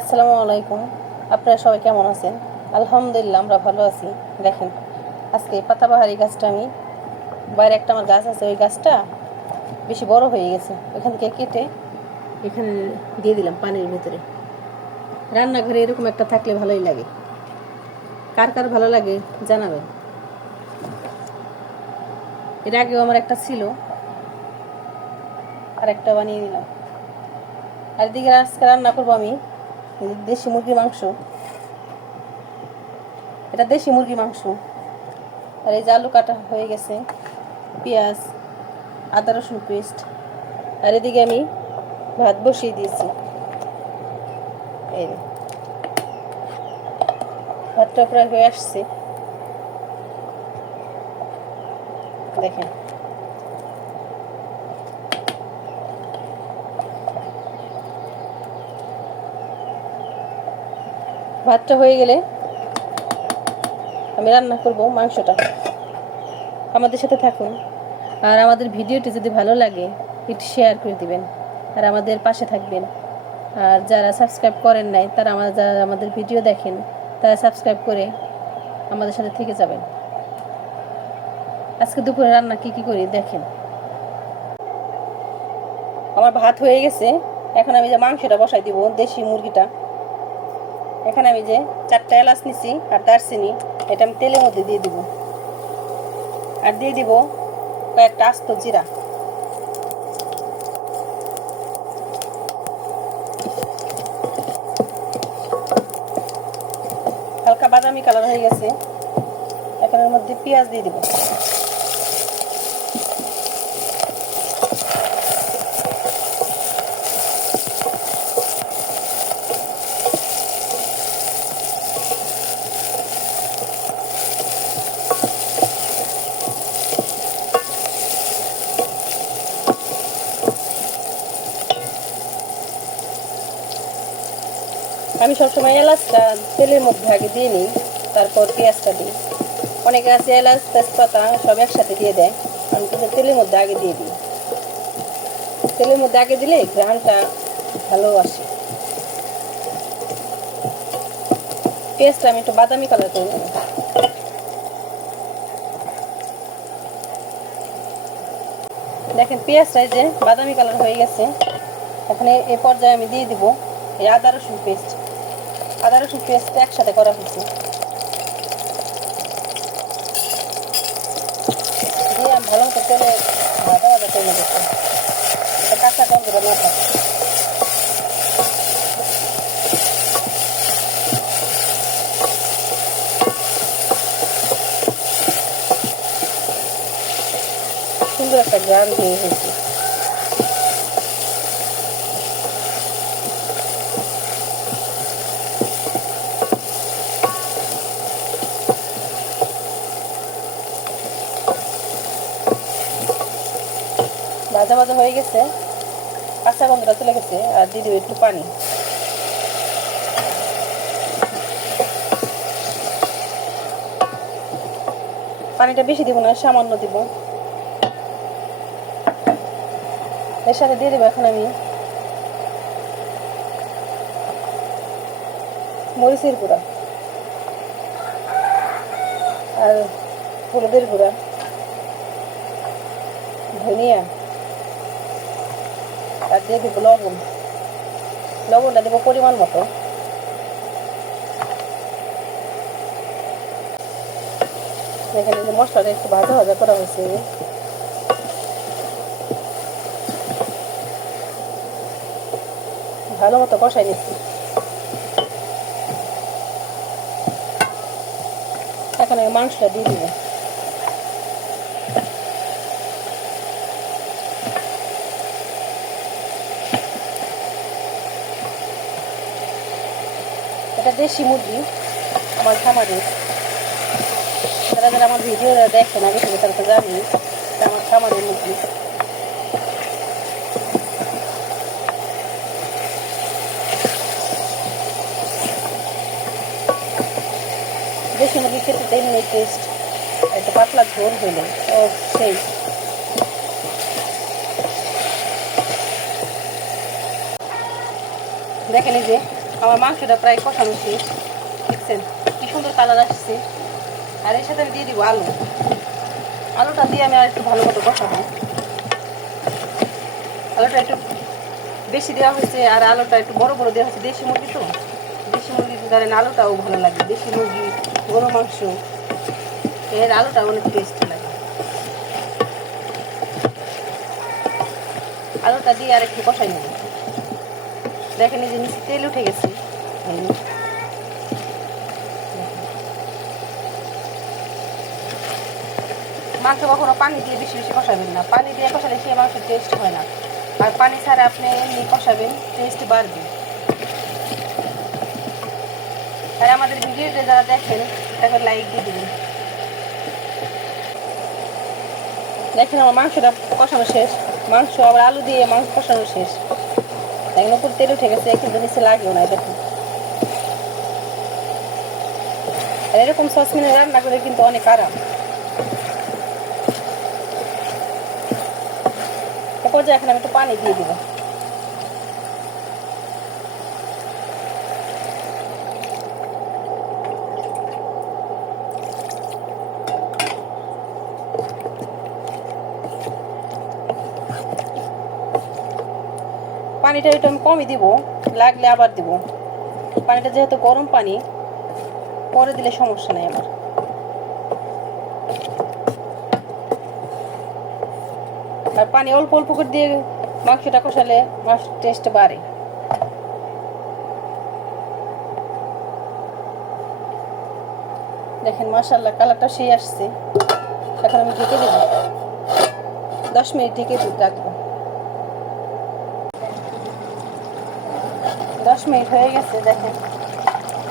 আসসালামু আলাইকুম। আপনারা সবাই কেমন আছেন? আলহামদুলিল্লাহ আমরা ভালো আছি। দেখেন আজকে পাতাবাহারি গাছটা আমি বাইরে একটা আমার গাছ আছে, ওই গাছটা বেশি বড় হয়ে গেছে, ওইখান থেকে কেটে এখানে দিয়ে দিলাম পানির ভিতরে। রান্নাঘরে এরকম একটা থাকলে ভালোই লাগে। কার কার ভালো লাগে জানাবেন। এর আগেও আমার একটা ছিল, আর একটা বানিয়ে দিলাম। আর এদিকে আজকে রান্না করবো আমি দেশি মুরগির মাংস। এটা দেশি মুরগির মাংস। আর এই যে আলু কাটা হয়ে গেছে, পেঁয়াজ, আদা রসুন পেস্ট। আর এদিকে আমি ভাত বসিয়ে দিয়েছি। এই ভাতটা প্রায় হয়ে আসছে, দেখেন। ভাতটা হয়ে গেলে আমি রান্না করব মাংসটা। আমাদের সাথে থাকুন, আর আমাদের ভিডিওটি যদি ভালো লাগে একটু শেয়ার করে দিবেন, আর আমাদের পাশে থাকবেন। আর যারা সাবস্ক্রাইব করেন নাই তারা যারা আমাদের ভিডিও দেখেন তারা সাবস্ক্রাইব করে আমাদের সাথে থেকে যাবেন। আজকে দুপুরে রান্না কি করি দেখেন। আমার ভাত হয়ে গেছে, এখন আমি যে মাংসটা বসাই দিব, দেশি মুরগিটা। এখানে আমি যে 4টা এলাচ নিছি আর দারচিনি, এটা আমি তেলের মধ্যে দিয়ে দিব। আর দিয়ে দিব কয়েকটা আস্ত জিরা। হালকা বাদামি কালার হয়ে গেছে, এখন এর মধ্যে পেঁয়াজ দিয়ে দিব। আমি সবসময় এলাচটা তেলের মধ্যে আগে দিয়ে নিই, তারপর পেঁয়াজটা দিই। অনেকে আছে এলাচ তেজপাতা সব একসাথে দিয়ে দেয়, আমি কিন্তু তেলের মধ্যে আগে দিয়ে দিই। তেলের মধ্যে আগে দিলে ঘ্রাণটা ভালো আসে। পেঁয়াজটা আমি একটু বাদামি কালার করে নেব। দেখেন পেঁয়াজটা যে বাদামি কালার হয়ে গেছে, এখানে এ পর্যায়ে আমি দিয়ে দিব এই আদা রসুন পেস্ট। আদা রসুন পেস্টটা একসাথে করা হয়েছে, দিয়ে আমি ভালো মতো তেলে ভাজা ভাজা করে নেব, এটা কাঁচা গন্ধটা না থাকে। সুন্দর একটা ঘ্রাণ দিয়ে হয়েছে। ভাজা ভাজা হয়ে গেছে, কাঁচা গন্ধটা চলে গেছে। আর দিয়ে দেবো একটু পানি। পানিটা বেশি দিব না, সামান্য দিব। এর সাথে দিয়ে দেবো এখন আমি মরিচের গুঁড়া আর হলুদের গুঁড়া, ধনিয়া, আর দিয়ে দেবো লবণ। লবণটা দেবো পরিমাণ মতো। এখানে যে মশলাটা একটু ভাজা ভাজা করা হয়েছে, ভালো মতো কষাই নিচ্ছি। এখন আমি মাংসটা দিয়ে দিব। এটা দেশি মুরগি আমার খামারে। যারা যারা আমার ভিডিও দেখেন আগে থেকে তারা তো জানি এটা আমার খামারের মুরগি। দেশি মুরগি খেতে তেমনি টেস্ট, একটু পাতলা ঝোল হইলে ও সেই। দেখেন এই যে আমার মাংসটা প্রায় কষানো শেষ, দেখছেন কি সুন্দর কালার আসছে। আর এর সাথে আমি দিয়ে দিব আলু। আলুটা দিয়ে আমি আর একটু ভালো মতো কষাবো। আলুটা একটু বেশি দেওয়া হয়েছে, আর আলুটা একটু বড় বড় দেওয়া হয়েছে। দেশি মুরগি তো, দেশি মুরগি ধরেন আলুটাও ভালো লাগে। দেশি মুরগি, গরু মাংস, এর আলুটা অনেক টেস্ট লাগে। আলুটা দিয়ে আর একটু কষাই নেব। দেখেন এই যে নিচে তেল উঠে গেছে। মাংস কখনো পানি দিয়ে বেশি বেশি কষাবেন না। পানি দিয়ে কষালে সে মাংসের টেস্ট হয় না। আর পানি ছাড়া আপনি এমনি কষাবেন, টেস্ট বাড়বে। আর আমাদের ভিডিওতে যারা দেখেন তাকে লাইক দিয়ে দেবেন। দেখেন আমার মাংসটা কষানো শেষ। মাংস আবার আলু দিয়ে মাংস কষানো শেষ। দেখেন উপর তেল উঠে গেছে, কিন্তু নিচে লাগেও না। দেখুন, আর এরকম সসপ্যানে রান্না করে কিন্তু অনেক আরাম। এরপর যে এখন আমি একটু পানি দিয়ে দিব। পানিটা একটু আমি কমই দিব, লাগলে আবার দিব। পানিটা যেহেতু গরম পানি, পরে দিলে সমস্যা নেই আমার। আর পানি অল্প অল্প করে দিয়ে মাংসটা কষালে মাংসের টেস্ট বাড়ে। দেখেন মাশাআল্লাহ কালারটা সেই আসছে। এখন আমি ঢেকে দেব, 10 মিনিট ঢেকে রাখবো। 10 মিনিট হয়ে গেছে। দেখেন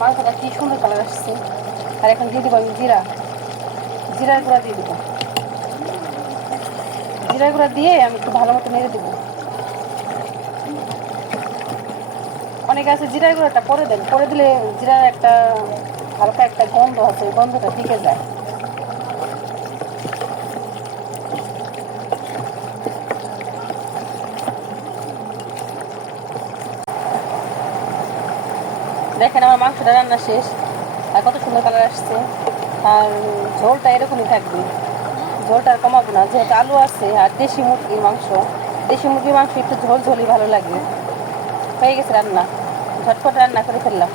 মাংসটা কি সুন্দর কালার আসছে। আর এখন দিয়ে দেবো আমি জিরার গুঁড়া দিয়ে দেবো। জিরার গুঁড়া দিয়ে আমি একটু ভালো মতো নেড়ে দেবো। অনেকে আছে জিরার গুঁড়াটা পরে দেন, পরে দিলে জিরার একটা হালকা একটা গন্ধ আছে, ওই গন্ধটা টিকে যায়। দেখেন আমার মাংসটা রান্না শেষ, আর কত সুন্দর কালার আসছে। আর ঝোলটা এরকমই থাকবে, ঝোলটা আর কমাবো না, যেহেতু আলু আছে আর দেশি মুরগির মাংস। দেশি মুরগির মাংস একটু ঝোল ঝোলই ভালো লাগে। হয়ে গেছে রান্না, ঝটপট রান্না করে ফেললাম।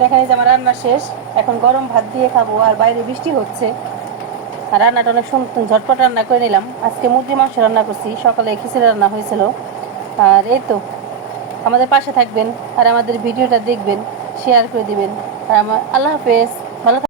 দেখেন এই যে আমার রান্না শেষ। এখন গরম ভাত দিয়ে খাবো, আর বাইরে বৃষ্টি হচ্ছে। আর রান্নাটা অনেক সুন্দর ঝটপট রান্না করে নিলাম। আজকে মুরগির মাংস রান্না করছি, সকালে খিচুড়ি রান্না হয়েছিল। আর এই তো, আমাদের পাশে থাকবেন আর আমাদের ভিডিওটা দেখবেন, শেয়ার করে দিবেন। আর আল্লাহ হাফেজ।